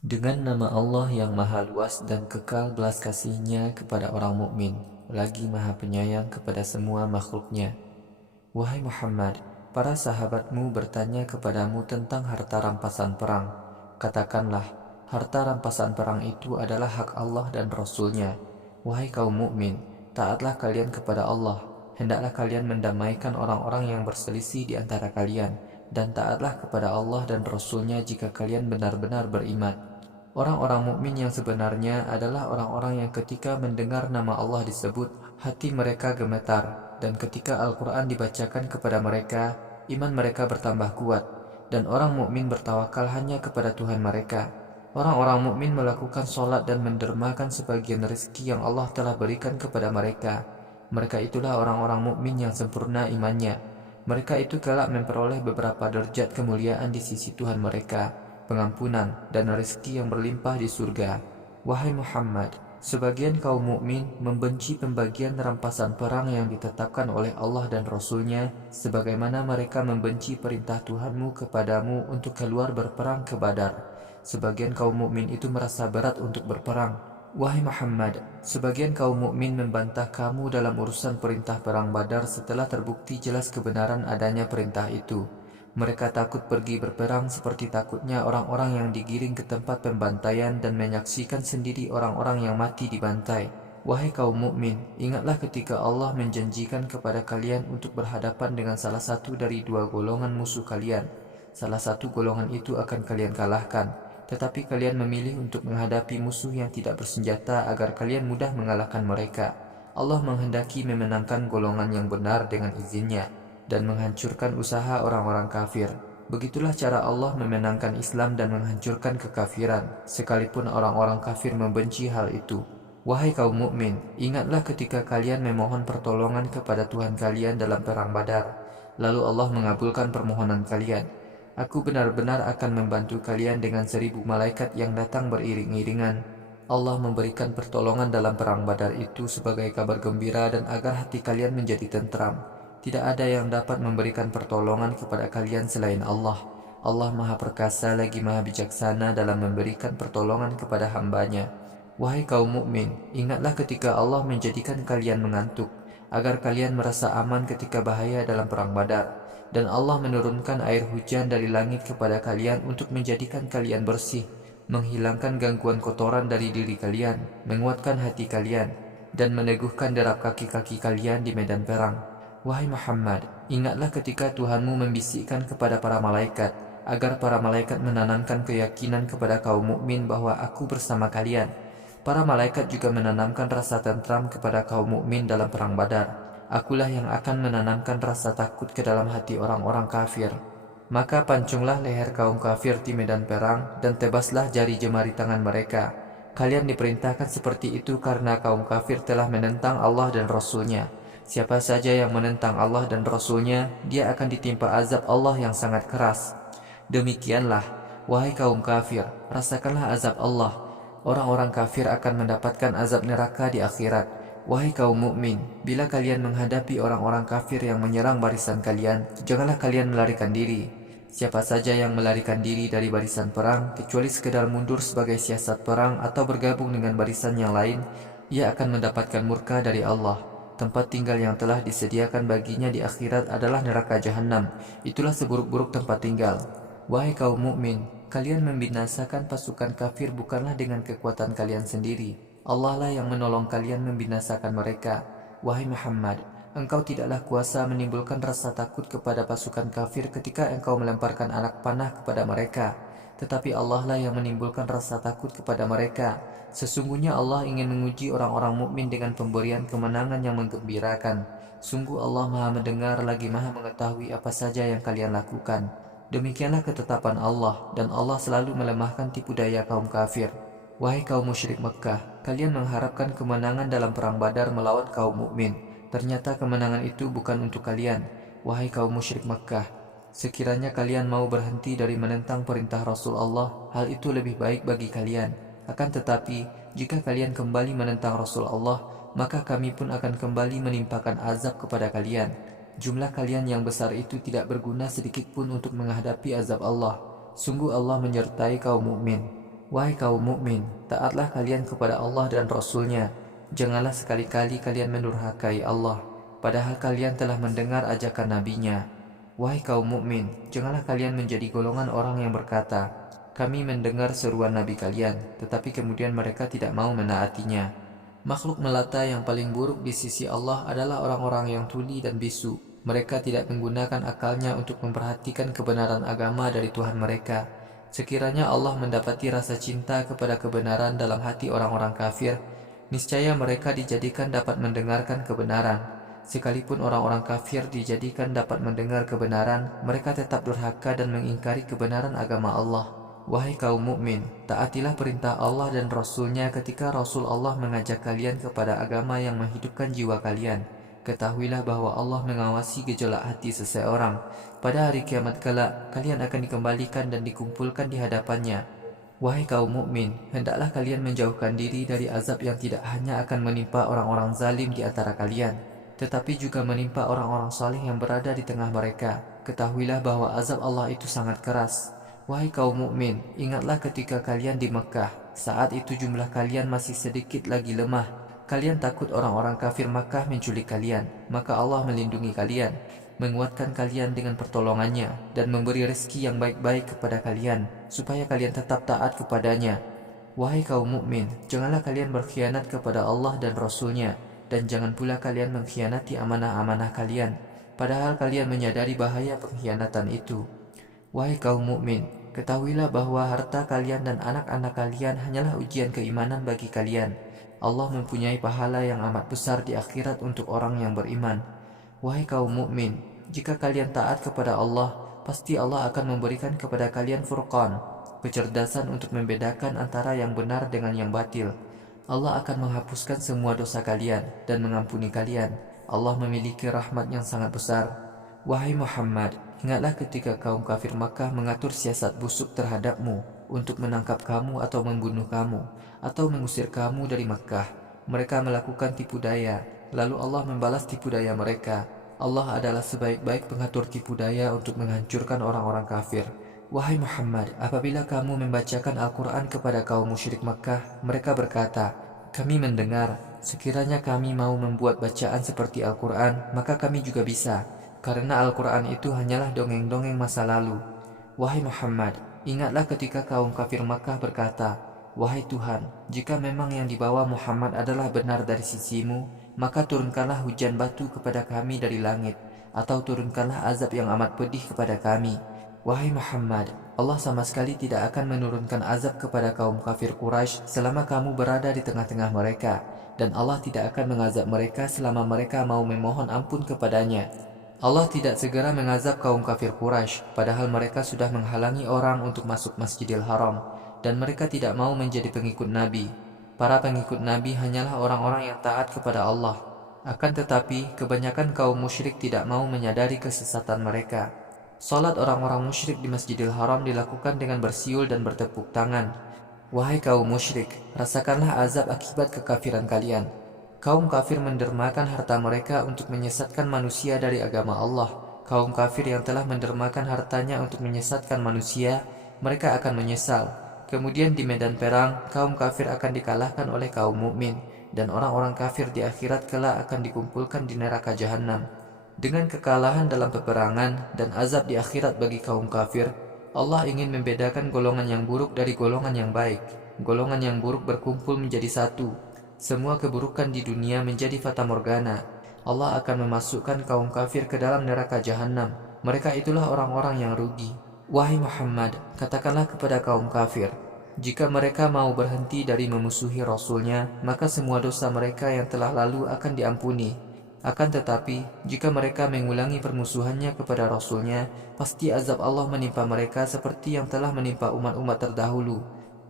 Dengan nama Allah yang maha luas dan kekal belas kasih-Nya kepada orang mukmin, lagi maha penyayang kepada semua makhluknya. Wahai Muhammad, para sahabatmu bertanya kepadamu tentang harta rampasan perang. Katakanlah, harta rampasan perang itu adalah hak Allah dan Rasul-Nya. Wahai kaum mukmin, taatlah kalian kepada Allah. Hendaklah kalian mendamaikan orang-orang yang berselisih di antara kalian, dan taatlah kepada Allah dan Rasul-Nya jika kalian benar-benar beriman. Orang-orang mukmin yang sebenarnya adalah orang-orang yang ketika mendengar nama Allah disebut, hati mereka gemetar, dan ketika Al-Quran dibacakan kepada mereka, iman mereka bertambah kuat, dan orang mukmin bertawakal hanya kepada Tuhan mereka. Orang-orang mukmin melakukan sholat dan mendermakan sebagian rezeki yang Allah telah berikan kepada mereka. Mereka itulah orang-orang mukmin yang sempurna imannya. Mereka itu kelak memperoleh beberapa derajat kemuliaan di sisi Tuhan mereka, pengampunan dan rezeki yang berlimpah di surga. Wahai Muhammad, sebagian kaum mukmin membenci pembagian rampasan perang yang ditetapkan oleh Allah dan Rasul-Nya, sebagaimana mereka membenci perintah Tuhanmu kepadamu untuk keluar berperang ke Badar. Sebagian kaum mukmin itu merasa berat untuk berperang. Wahai Muhammad, sebagian kaum mukmin membantah kamu dalam urusan perintah perang Badar setelah terbukti jelas kebenaran adanya perintah itu. Mereka takut pergi berperang seperti takutnya orang-orang yang digiring ke tempat pembantaian dan menyaksikan sendiri orang-orang yang mati dibantai. Wahai kaum mukmin, ingatlah ketika Allah menjanjikan kepada kalian untuk berhadapan dengan salah satu dari dua golongan musuh kalian. Salah satu golongan itu akan kalian kalahkan, tetapi kalian memilih untuk menghadapi musuh yang tidak bersenjata agar kalian mudah mengalahkan mereka. Allah menghendaki memenangkan golongan yang benar dengan izinnya dan menghancurkan usaha orang-orang kafir. Begitulah cara Allah memenangkan Islam dan menghancurkan kekafiran, sekalipun orang-orang kafir membenci hal itu. Wahai kaum mukmin, ingatlah ketika kalian memohon pertolongan kepada Tuhan kalian dalam perang Badar, lalu Allah mengabulkan permohonan kalian. Aku benar-benar akan membantu kalian dengan 1000 malaikat yang datang beriring-iringan. Allah memberikan pertolongan dalam perang Badar itu sebagai kabar gembira dan agar hati kalian menjadi tentram. Tidak ada yang dapat memberikan pertolongan kepada kalian selain Allah. Allah Maha Perkasa lagi Maha Bijaksana dalam memberikan pertolongan kepada hambanya. Wahai kaum mukmin, ingatlah ketika Allah menjadikan kalian mengantuk, agar kalian merasa aman ketika bahaya dalam perang Badar. Dan Allah menurunkan air hujan dari langit kepada kalian untuk menjadikan kalian bersih, menghilangkan gangguan kotoran dari diri kalian, menguatkan hati kalian, dan meneguhkan derap kaki-kaki kalian di medan perang. Wahai Muhammad, ingatlah ketika Tuhanmu membisikkan kepada para malaikat, agar para malaikat menanamkan keyakinan kepada kaum mukmin bahwa aku bersama kalian. Para malaikat juga menanamkan rasa tentram kepada kaum mukmin dalam perang Badar. Akulah yang akan menanamkan rasa takut ke dalam hati orang-orang kafir. Maka pancunglah leher kaum kafir di medan perang, dan tebaslah jari jemari tangan mereka. Kalian diperintahkan seperti itu karena kaum kafir telah menentang Allah dan Rasul-Nya. Siapa saja yang menentang Allah dan Rasul-Nya, dia akan ditimpa azab Allah yang sangat keras. Demikianlah, wahai kaum kafir, rasakanlah azab Allah. Orang-orang kafir akan mendapatkan azab neraka di akhirat. Wahai kaum mukmin, bila kalian menghadapi orang-orang kafir yang menyerang barisan kalian, janganlah kalian melarikan diri. Siapa saja yang melarikan diri dari barisan perang, kecuali sekedar mundur sebagai siasat perang atau bergabung dengan barisan yang lain, ia akan mendapatkan murka dari Allah. Tempat tinggal yang telah disediakan baginya di akhirat adalah neraka jahanam. Itulah seburuk-buruk tempat tinggal. Wahai kaum mukmin, kalian membinasakan pasukan kafir bukanlah dengan kekuatan kalian sendiri. Allah lah yang menolong kalian membinasakan mereka. Wahai Muhammad, engkau tidaklah kuasa menimbulkan rasa takut kepada pasukan kafir ketika engkau melemparkan anak panah kepada mereka. Tetapi Allah lah yang menimbulkan rasa takut kepada mereka. Sesungguhnya Allah ingin menguji orang-orang mukmin dengan pemberian kemenangan yang menggembirakan. Sungguh Allah Maha mendengar lagi Maha mengetahui apa saja yang kalian lakukan. Demikianlah ketetapan Allah, dan Allah selalu melemahkan tipu daya kaum kafir. Wahai kaum musyrik Mekkah, kalian mengharapkan kemenangan dalam perang Badar melawan kaum mukmin. Ternyata kemenangan itu bukan untuk kalian. Wahai kaum musyrik Mekkah, sekiranya kalian mau berhenti dari menentang perintah Rasul Allah, hal itu lebih baik bagi kalian. Akan tetapi, jika kalian kembali menentang Rasul Allah, maka kami pun akan kembali menimpakan azab kepada kalian. Jumlah kalian yang besar itu tidak berguna sedikit pun untuk menghadapi azab Allah. Sungguh Allah menyertai kaum mukmin. Wahai kaum mukmin, taatlah kalian kepada Allah dan Rasul-Nya. Janganlah sekali-kali kalian mendurhakai Allah, padahal kalian telah mendengar ajakan Nabi-Nya. Wahai kaum mukmin, janganlah kalian menjadi golongan orang yang berkata, kami mendengar seruan Nabi kalian, tetapi kemudian mereka tidak mau menaatinya. Makhluk melata yang paling buruk di sisi Allah adalah orang-orang yang tuli dan bisu. Mereka tidak menggunakan akalnya untuk memperhatikan kebenaran agama dari Tuhan mereka. Sekiranya Allah mendapati rasa cinta kepada kebenaran dalam hati orang-orang kafir, niscaya mereka dijadikan dapat mendengarkan kebenaran. Sekalipun orang-orang kafir dijadikan dapat mendengar kebenaran, mereka tetap durhaka dan mengingkari kebenaran agama Allah. Wahai kaum mukmin, taatilah perintah Allah dan Rasul-Nya ketika Rasul Allah mengajak kalian kepada agama yang menghidupkan jiwa kalian. Ketahuilah bahwa Allah mengawasi gejolak hati seseorang. Pada hari kiamat kelak, kalian akan dikembalikan dan dikumpulkan di hadapannya. Wahai kaum mukmin, hendaklah kalian menjauhkan diri dari azab yang tidak hanya akan menimpa orang-orang zalim di antara kalian, tetapi juga menimpa orang-orang saleh yang berada di tengah mereka. Ketahuilah bahwa azab Allah itu sangat keras. Wahai kaum mukmin, ingatlah ketika kalian di Mekah. Saat itu jumlah kalian masih sedikit lagi lemah. Kalian takut orang-orang kafir Makkah menculik kalian, maka Allah melindungi kalian, menguatkan kalian dengan pertolongannya, dan memberi rezeki yang baik-baik kepada kalian, supaya kalian tetap taat kepadanya. Wahai kaum mukmin, janganlah kalian berkhianat kepada Allah dan Rasul-Nya, dan jangan pula kalian mengkhianati amanah-amanah kalian, padahal kalian menyadari bahaya pengkhianatan itu. Wahai kaum mukmin, ketahuilah bahwa harta kalian dan anak-anak kalian hanyalah ujian keimanan bagi kalian. Allah mempunyai pahala yang amat besar di akhirat untuk orang yang beriman. Wahai kaum mukmin, jika kalian taat kepada Allah, pasti Allah akan memberikan kepada kalian furqan, kecerdasan untuk membedakan antara yang benar dengan yang batil. Allah akan menghapuskan semua dosa kalian dan mengampuni kalian. Allah memiliki rahmat yang sangat besar. Wahai Muhammad, ingatlah ketika kaum kafir Makkah mengatur siasat busuk terhadapmu untuk menangkap kamu atau membunuh kamu, atau mengusir kamu dari Makkah. Mereka melakukan tipu daya, lalu Allah membalas tipu daya mereka. Allah adalah sebaik-baik pengatur tipu daya untuk menghancurkan orang-orang kafir. Wahai Muhammad, apabila kamu membacakan Al-Quran kepada kaum musyrik Makkah, mereka berkata, kami mendengar, sekiranya kami mau membuat bacaan seperti Al-Quran, maka kami juga bisa, karena Al-Quran itu hanyalah dongeng-dongeng masa lalu. Wahai Muhammad, ingatlah ketika kaum kafir Makkah berkata, wahai Tuhan, jika memang yang dibawa Muhammad adalah benar dari sisimu, maka turunkanlah hujan batu kepada kami dari langit, atau turunkanlah azab yang amat pedih kepada kami. Wahai Muhammad, Allah sama sekali tidak akan menurunkan azab kepada kaum kafir Quraisy selama kamu berada di tengah-tengah mereka, dan Allah tidak akan mengazab mereka selama mereka mau memohon ampun kepadanya. Allah tidak segera mengazab kaum kafir Quraisy, padahal mereka sudah menghalangi orang untuk masuk Masjidil Haram, dan mereka tidak mau menjadi pengikut Nabi. Para pengikut Nabi hanyalah orang-orang yang taat kepada Allah. Akan tetapi, kebanyakan kaum musyrik tidak mau menyadari kesesatan mereka. Salat orang-orang musyrik di Masjidil Haram dilakukan dengan bersiul dan bertepuk tangan. Wahai kaum musyrik, rasakanlah azab akibat kekafiran kalian. Kaum kafir mendermakan harta mereka untuk menyesatkan manusia dari agama Allah. Kaum kafir yang telah mendermakan hartanya untuk menyesatkan manusia, mereka akan menyesal. Kemudian di medan perang, kaum kafir akan dikalahkan oleh kaum mukmin, dan orang-orang kafir di akhirat kelak akan dikumpulkan di neraka jahanam. Dengan kekalahan dalam peperangan dan azab di akhirat bagi kaum kafir, Allah ingin membedakan golongan yang buruk dari golongan yang baik. Golongan yang buruk berkumpul menjadi satu. Semua keburukan di dunia menjadi fata morgana. Allah akan memasukkan kaum kafir ke dalam neraka jahanam. Mereka itulah orang-orang yang rugi. Wahai Muhammad, katakanlah kepada kaum kafir, jika mereka mau berhenti dari memusuhi Rasul-Nya, maka semua dosa mereka yang telah lalu akan diampuni. Akan tetapi, jika mereka mengulangi permusuhannya kepada Rasul-Nya, pasti azab Allah menimpa mereka seperti yang telah menimpa umat-umat terdahulu.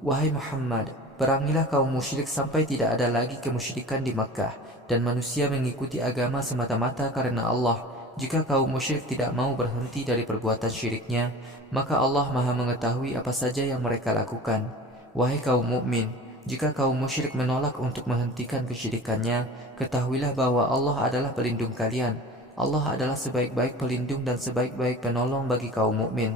Wahai Muhammad, perangilah kaum musyrik sampai tidak ada lagi kemusyrikan di Makkah, dan manusia mengikuti agama semata-mata karena Allah. Jika kaum musyrik tidak mau berhenti dari perbuatan syiriknya, maka Allah Maha mengetahui apa saja yang mereka lakukan. Wahai kaum mukmin, jika kaum musyrik menolak untuk menghentikan kesyirikannya, ketahuilah bahwa Allah adalah pelindung kalian. Allah adalah sebaik-baik pelindung dan sebaik-baik penolong bagi kaum mukmin.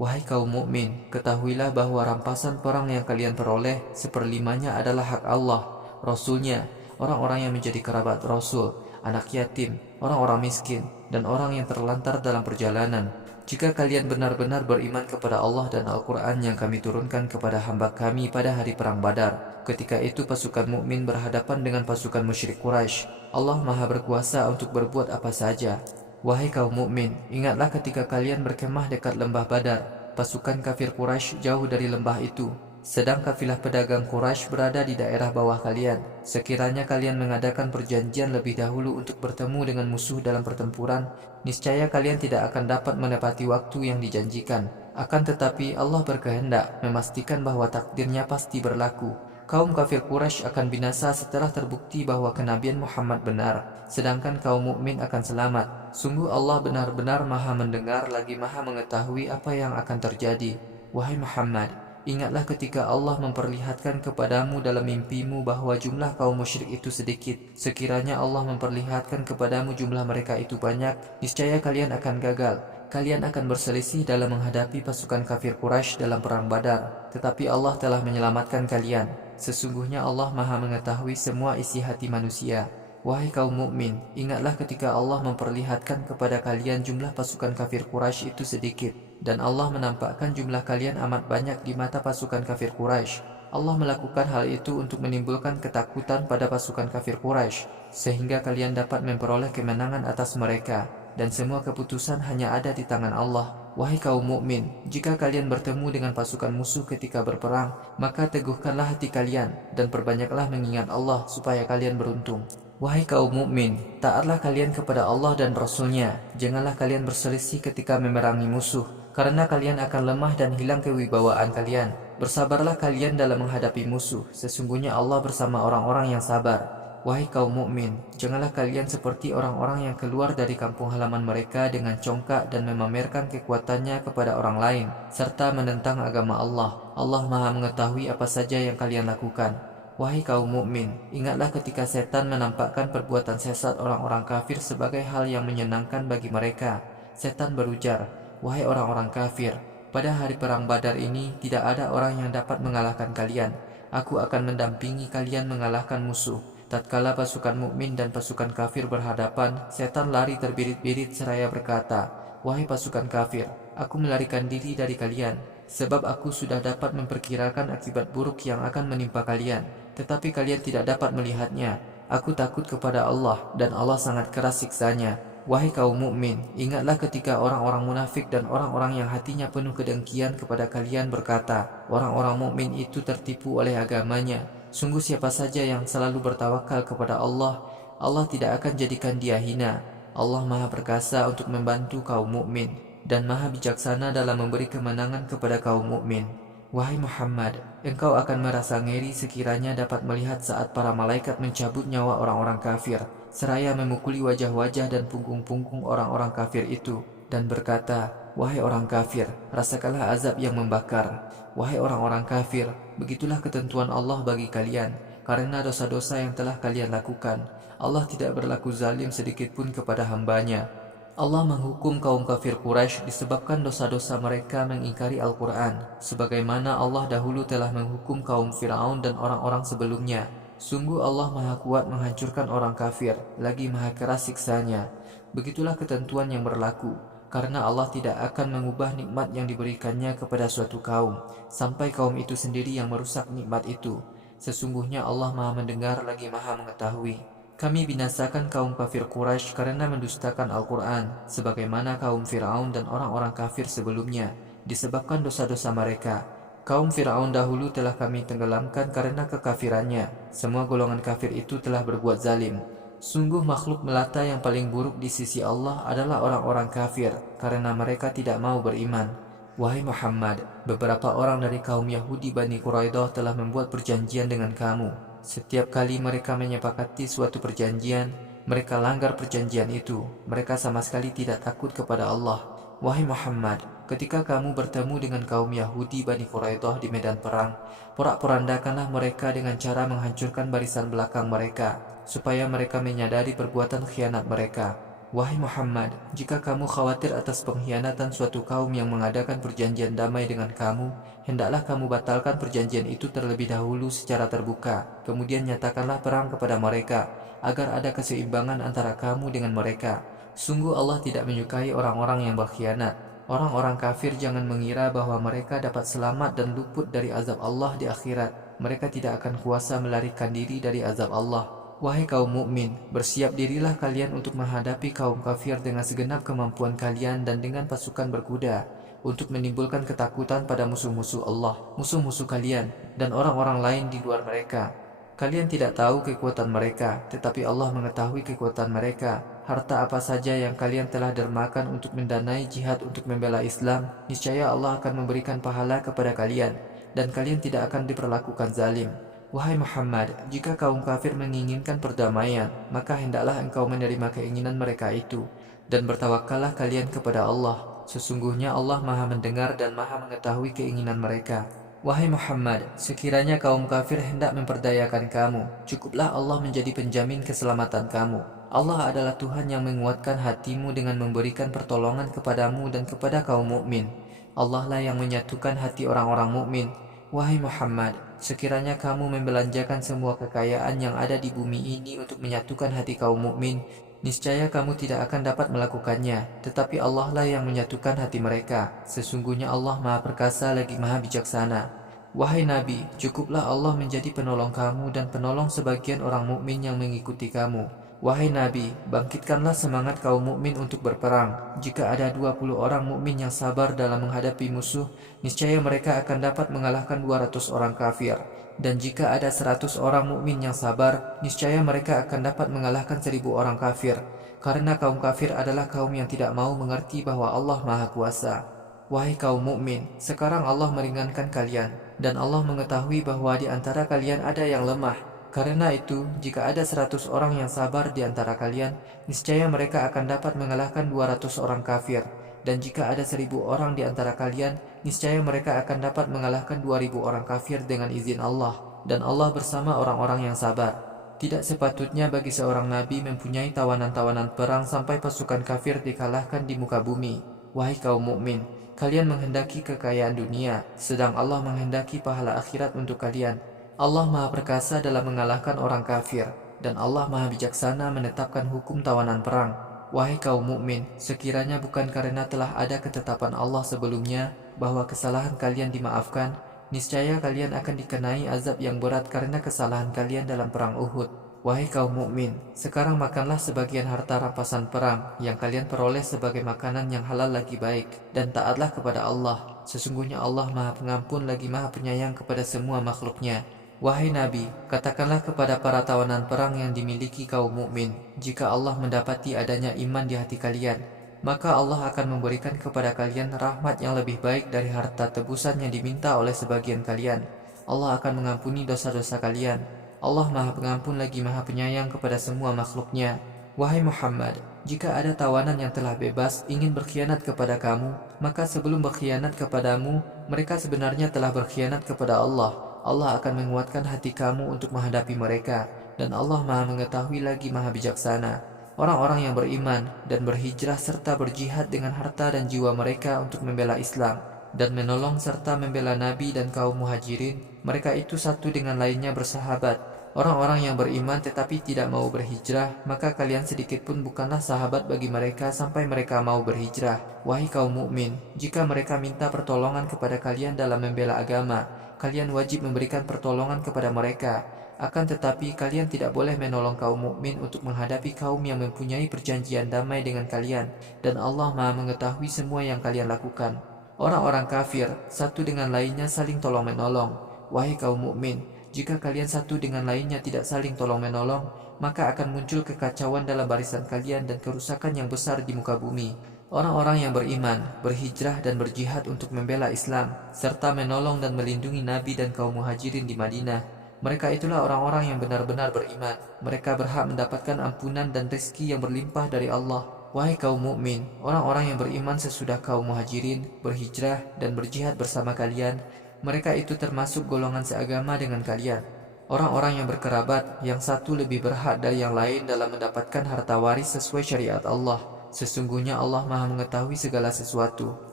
Wahai kaum mukmin, ketahuilah bahwa rampasan perang yang kalian peroleh seperlimanya adalah hak Allah, Rasul-Nya, orang-orang yang menjadi kerabat Rasul, anak yatim, orang-orang miskin, dan orang yang terlantar dalam perjalanan. Jika kalian benar-benar beriman kepada Allah dan Al-Quran yang kami turunkan kepada hamba kami pada hari perang Badar, ketika itu pasukan mukmin berhadapan dengan pasukan musyrik Quraisy. Allah Maha berkuasa untuk berbuat apa saja. Wahai kaum mukmin, ingatlah ketika kalian berkemah dekat lembah Badar. Pasukan kafir Quraisy jauh dari lembah itu, sedang kafilah pedagang Quraisy berada di daerah bawah kalian. Sekiranya kalian mengadakan perjanjian lebih dahulu untuk bertemu dengan musuh dalam pertempuran, niscaya kalian tidak akan dapat menepati waktu yang dijanjikan. Akan tetapi Allah berkehendak memastikan bahwa takdirnya pasti berlaku. Kaum kafir Quraisy akan binasa setelah terbukti bahwa kenabian Muhammad benar, sedangkan kaum mukmin akan selamat. Sungguh Allah benar-benar Maha mendengar lagi Maha mengetahui apa yang akan terjadi. Wahai Muhammad, ingatlah ketika Allah memperlihatkan kepadamu dalam mimpimu bahwa jumlah kaum musyrik itu sedikit. Sekiranya Allah memperlihatkan kepadamu jumlah mereka itu banyak, niscaya kalian akan gagal. Kalian akan berselisih dalam menghadapi pasukan kafir Quraisy dalam perang Badar, tetapi Allah telah menyelamatkan kalian. Sesungguhnya Allah Maha mengetahui semua isi hati manusia. Wahai kaum mukmin, ingatlah ketika Allah memperlihatkan kepada kalian jumlah pasukan kafir Quraisy itu sedikit, dan Allah menampakkan jumlah kalian amat banyak di mata pasukan kafir Quraisy. Allah melakukan hal itu untuk menimbulkan ketakutan pada pasukan kafir Quraisy, sehingga kalian dapat memperoleh kemenangan atas mereka, dan semua keputusan hanya ada di tangan Allah. Wahai kaum mukmin, jika kalian bertemu dengan pasukan musuh ketika berperang, maka teguhkanlah hati kalian dan perbanyaklah mengingat Allah supaya kalian beruntung. Wahai kaum mukmin, taatlah kalian kepada Allah dan Rasul-Nya. Janganlah kalian berselisih ketika memerangi musuh, karena kalian akan lemah dan hilang kewibawaan kalian. Bersabarlah kalian dalam menghadapi musuh. Sesungguhnya Allah bersama orang-orang yang sabar. Wahai kaum mukmin, janganlah kalian seperti orang-orang yang keluar dari kampung halaman mereka dengan congkak dan memamerkan kekuatannya kepada orang lain, serta menentang agama Allah. Allah Maha mengetahui apa saja yang kalian lakukan. Wahai kaum mukmin, ingatlah ketika setan menampakkan perbuatan sesat orang-orang kafir sebagai hal yang menyenangkan bagi mereka. Setan berujar, wahai orang-orang kafir, pada hari perang Badar ini tidak ada orang yang dapat mengalahkan kalian. Aku akan mendampingi kalian mengalahkan musuh. Tatkala pasukan mukmin dan pasukan kafir berhadapan, setan lari terbirit-birit seraya berkata, wahai pasukan kafir, aku melarikan diri dari kalian, sebab aku sudah dapat memperkirakan akibat buruk yang akan menimpa kalian, tetapi kalian tidak dapat melihatnya. Aku takut kepada Allah, dan Allah sangat keras siksanya. Wahai kaum mukmin, ingatlah ketika orang-orang munafik dan orang-orang yang hatinya penuh kedengkian kepada kalian berkata, orang-orang mukmin itu tertipu oleh agamanya. Sungguh siapa saja yang selalu bertawakal kepada Allah, Allah tidak akan jadikan dia hina. Allah Maha perkasa untuk membantu kaum mukmin dan Maha bijaksana dalam memberi kemenangan kepada kaum mukmin. Wahai Muhammad, engkau akan merasa ngeri sekiranya dapat melihat saat para malaikat mencabut nyawa orang-orang kafir, seraya memukuli wajah-wajah dan punggung-punggung orang-orang kafir itu, dan berkata, wahai orang kafir, rasakanlah azab yang membakar. Wahai orang-orang kafir, begitulah ketentuan Allah bagi kalian, karena dosa-dosa yang telah kalian lakukan. Allah tidak berlaku zalim sedikitpun kepada hambanya. Allah menghukum kaum kafir Quraisy disebabkan dosa-dosa mereka mengingkari Al-Quran, sebagaimana Allah dahulu telah menghukum kaum Fir'aun dan orang-orang sebelumnya. Sungguh Allah Maha Kuat menghancurkan orang kafir, lagi Maha keras siksanya. Begitulah ketentuan yang berlaku, karena Allah tidak akan mengubah nikmat yang diberikannya kepada suatu kaum, sampai kaum itu sendiri yang merusak nikmat itu. Sesungguhnya Allah Maha mendengar lagi Maha mengetahui. Kami binasakan kaum kafir Quraisy karena mendustakan Al-Quran, sebagaimana kaum Fir'aun dan orang-orang kafir sebelumnya, disebabkan dosa-dosa mereka. Kaum Fir'aun dahulu telah kami tenggelamkan karena kekafirannya. Semua golongan kafir itu telah berbuat zalim. Sungguh makhluk melata yang paling buruk di sisi Allah adalah orang-orang kafir, karena mereka tidak mau beriman. Wahai Muhammad, beberapa orang dari kaum Yahudi Bani Quraidah telah membuat perjanjian dengan kamu. Setiap kali mereka menyepakati suatu perjanjian, mereka langgar perjanjian itu. Mereka sama sekali tidak takut kepada Allah. Wahai Muhammad, ketika kamu bertemu dengan kaum Yahudi Bani Quraidah di medan perang, porak-porandakanlah mereka dengan cara menghancurkan barisan belakang mereka, supaya mereka menyadari perbuatan khianat mereka. Wahai Muhammad, jika kamu khawatir atas pengkhianatan suatu kaum yang mengadakan perjanjian damai dengan kamu, hendaklah kamu batalkan perjanjian itu terlebih dahulu secara terbuka. Kemudian nyatakanlah perang kepada mereka, agar ada keseimbangan antara kamu dengan mereka. Sungguh Allah tidak menyukai orang-orang yang berkhianat. Orang-orang kafir jangan mengira bahwa mereka dapat selamat dan luput dari azab Allah di akhirat. Mereka tidak akan kuasa melarikan diri dari azab Allah. Wahai kaum mukmin, bersiap dirilah kalian untuk menghadapi kaum kafir dengan segenap kemampuan kalian dan dengan pasukan berkuda, untuk menimbulkan ketakutan pada musuh-musuh Allah, musuh-musuh kalian, dan orang-orang lain di luar mereka. Kalian tidak tahu kekuatan mereka, tetapi Allah mengetahui kekuatan mereka. Harta apa saja yang kalian telah dermakan untuk mendanai jihad untuk membela Islam, niscaya Allah akan memberikan pahala kepada kalian, dan kalian tidak akan diperlakukan zalim. Wahai Muhammad, jika kaum kafir menginginkan perdamaian, maka hendaklah engkau menerima keinginan mereka itu, dan bertawakallah kalian kepada Allah. Sesungguhnya Allah Maha mendengar dan Maha mengetahui keinginan mereka. Wahai Muhammad, sekiranya kaum kafir hendak memperdayakan kamu, cukuplah Allah menjadi penjamin keselamatan kamu. Allah adalah Tuhan yang menguatkan hatimu dengan memberikan pertolongan kepadamu dan kepada kaum mukmin. Allah lah yang menyatukan hati orang-orang mukmin. Wahai Muhammad, sekiranya kamu membelanjakan semua kekayaan yang ada di bumi ini untuk menyatukan hati kaum mukmin, niscaya kamu tidak akan dapat melakukannya. Tetapi Allah lah yang menyatukan hati mereka. Sesungguhnya Allah Maha Perkasa lagi Maha Bijaksana. Wahai Nabi, cukuplah Allah menjadi penolong kamu dan penolong sebagian orang mukmin yang mengikuti kamu. Wahai Nabi, bangkitkanlah semangat kaum mukmin untuk berperang. Jika ada 20 orang mukmin yang sabar dalam menghadapi musuh, niscaya mereka akan dapat mengalahkan 200 orang kafir. Dan jika ada 100 orang mukmin yang sabar, niscaya mereka akan dapat mengalahkan 1000 orang kafir. Karena kaum kafir adalah kaum yang tidak mau mengerti bahwa Allah Maha Kuasa. Wahai kaum mukmin, sekarang Allah meringankan kalian, dan Allah mengetahui bahwa di antara kalian ada yang lemah. Karena itu, jika ada 100 orang yang sabar di antara kalian, niscaya mereka akan dapat mengalahkan 200 orang kafir. Dan jika ada 1000 orang di antara kalian, niscaya mereka akan dapat mengalahkan 2000 orang kafir dengan izin Allah. Dan Allah bersama orang-orang yang sabar. Tidak sepatutnya bagi seorang nabi mempunyai tawanan-tawanan perang sampai pasukan kafir dikalahkan di muka bumi. Wahai kaum mukmin, kalian menghendaki kekayaan dunia, sedang Allah menghendaki pahala akhirat untuk kalian. Allah Maha Perkasa dalam mengalahkan orang kafir, dan Allah Maha Bijaksana menetapkan hukum tawanan perang. Wahai kaum mukmin, sekiranya bukan karena telah ada ketetapan Allah sebelumnya bahwa kesalahan kalian dimaafkan, niscaya kalian akan dikenai azab yang berat karena kesalahan kalian dalam perang Uhud. Wahai kaum mukmin, sekarang makanlah sebagian harta rampasan perang yang kalian peroleh sebagai makanan yang halal lagi baik, dan taatlah kepada Allah. Sesungguhnya Allah Maha Pengampun lagi Maha Penyayang kepada semua makhluknya. Wahai Nabi, katakanlah kepada para tawanan perang yang dimiliki kaum mukmin, jika Allah mendapati adanya iman di hati kalian, maka Allah akan memberikan kepada kalian rahmat yang lebih baik dari harta tebusan yang diminta oleh sebagian kalian. Allah akan mengampuni dosa-dosa kalian. Allah Maha Pengampun lagi Maha Penyayang kepada semua makhluknya. Wahai Muhammad, jika ada tawanan yang telah bebas ingin berkhianat kepada kamu, maka sebelum berkhianat kepadamu, mereka sebenarnya telah berkhianat kepada Allah. Allah akan menguatkan hati kamu untuk menghadapi mereka, dan Allah Maha Mengetahui lagi Maha Bijaksana. Orang-orang yang beriman dan berhijrah serta berjihad dengan harta dan jiwa mereka untuk membela Islam dan menolong serta membela Nabi dan kaum muhajirin, mereka itu satu dengan lainnya bersahabat. Orang-orang yang beriman tetapi tidak mau berhijrah, maka kalian sedikit pun bukanlah sahabat bagi mereka sampai mereka mau berhijrah. Wahai kaum mukmin, jika mereka minta pertolongan kepada kalian dalam membela agama, kalian wajib memberikan pertolongan kepada mereka. Akan tetapi kalian tidak boleh menolong kaum mukmin untuk menghadapi kaum yang mempunyai perjanjian damai dengan kalian, dan Allah Maha mengetahui semua yang kalian lakukan. Orang-orang kafir satu dengan lainnya saling tolong-menolong. Wahai kaum mukmin, jika kalian satu dengan lainnya tidak saling tolong-menolong, maka akan muncul kekacauan dalam barisan kalian dan kerusakan yang besar di muka bumi. Orang-orang yang beriman, berhijrah dan berjihad untuk membela Islam, serta menolong dan melindungi Nabi dan kaum muhajirin di Madinah, mereka itulah orang-orang yang benar-benar beriman. Mereka berhak mendapatkan ampunan dan rezeki yang berlimpah dari Allah. Wahai kaum mukmin, orang-orang yang beriman sesudah kaum muhajirin, berhijrah dan berjihad bersama kalian, mereka itu termasuk golongan seagama dengan kalian. orang-orang yang berkerabat, yang satu lebih berhak dari yang lain dalam mendapatkan harta waris sesuai syariat Allah. Sesungguhnya Allah Maha mengetahui segala sesuatu.